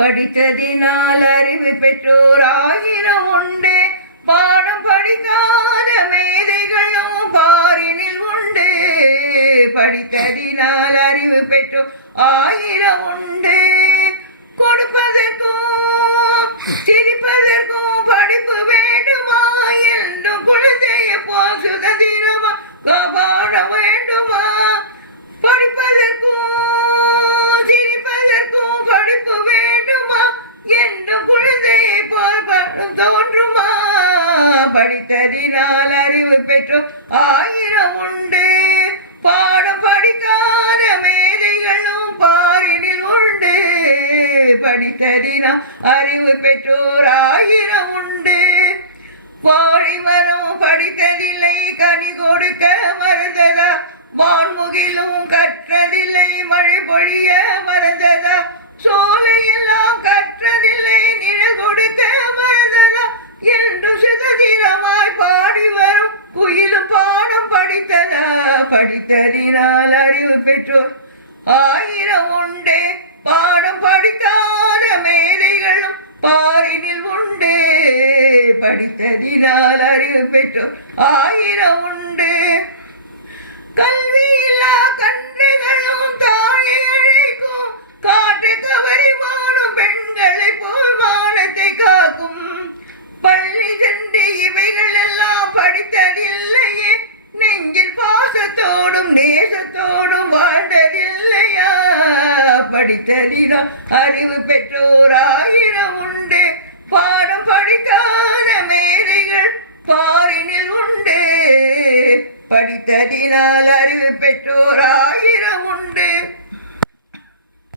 படித்ததினால் அறிவு பெற்றோர் ஆயிரம் உண்டு, பாடம் படிக்காத மேதைகளும் பாரினில் உண்டு. படித்ததினால் அறிவு பெற்றோர் ஆயிரம் உண்டு, கொடுப்பதற்கும் சிரிப்பதற்கும் படிப்பு வேண்டுமா என்றும் குழந்தைய போல் சுதந்திரமா காப்பாட வேண்டுமா? படிப்பதற்கும் சிரிப்பதற்கும் படிப்பு வேண்டுமா என்றும் குழந்தையை போல் தோன்றுமா? படித்ததினால் அறிவு பெற்றோர் ஆயிரம் உண்டு, பாடம் படிக்காத மேதைகளும் பாரினில் உண்டு. படித்ததினால் அறிவு பெற்றோர் ஆயிரம் உண்டு, வாழை மரம் படித்ததில்லை கனி கொடுக்க மறந்ததா? வான்முகிலும் கற்றதில்லை மழை பொழிய மறந்ததா? சோலையெல்லாம் கற்றதில்லை நிழல் கொடுக்க மறந்ததா? என்று சுதந்திரமாய் பாடி வரும் குயிலும் பாடம் படித்ததா? படித்ததினால் அறிவு பெற்றோர் ஆயிரம் உண்டு, பாடம் படிக்காத மேதைகளும் பாரினில் உண்டு. படித்ததினால் அறிவு பெற்றோர் ஆயிரம் உண்டு, கல்வியில்லா கன்றுகளும் தாயை அழைக்கும், காற்று கவரி மானும் பெண்களை போல் மானத்தை காக்கும். பள்ளி சென்று இவைகள் எல்லாம் படித்ததில்லையே, நெஞ்சில் பாசத்தோடும் நேசத்தோடும் வாழ்ந்ததில்லையா? படித்ததினால் அறிவு பெற்றோரா